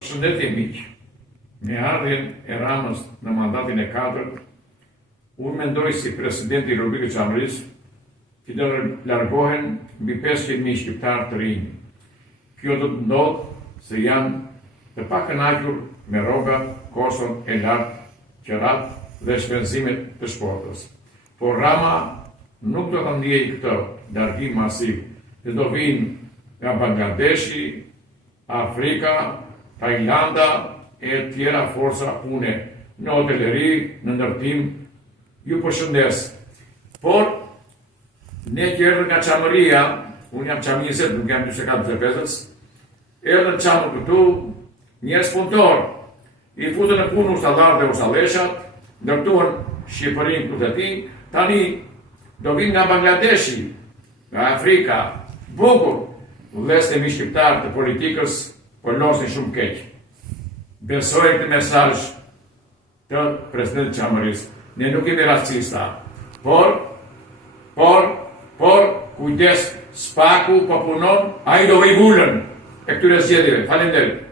Shëndetje miq, me ardhjen e Ramës në mandatin e 4, unë mendoj si presidenti i Republikës Çamërisë që do largohen mbi 500.000 shqiptarë të rinj. Kjo do të ndodhë se janë të pakënaqur me rrogat, koston e lartë, qerat dhe shpenzimet të shportës. Por Rama nuk do të ndjejë këtë largim masiv, dhe do vinë nga Bangladeshi, Afrika, Tajlanda e tjera forca pune në hoteleri, në ndërtim. Ju përshëndes. Por, ne që erdhën nga Çamëria, unë jam çamënjësit, nuk jam 24-25, erdhën Çamër këtu, njerëz punëtor, i futën në punë ustallar dhe ustaleshat, ndërtuan Shqipërinë këtu të ti, tani do vinë nga Bangladeshi, nga Afrika, bukur, vëllezërit e mi shqiptar të politikës, po losin shumë keq. Besoj këtë mesazh të presidentit Çamërisë. Ne nuk jemi racista, por kujdes, spaku po punon, ai do vej vulën e këtyre zgjedhjeve. Faleminderit.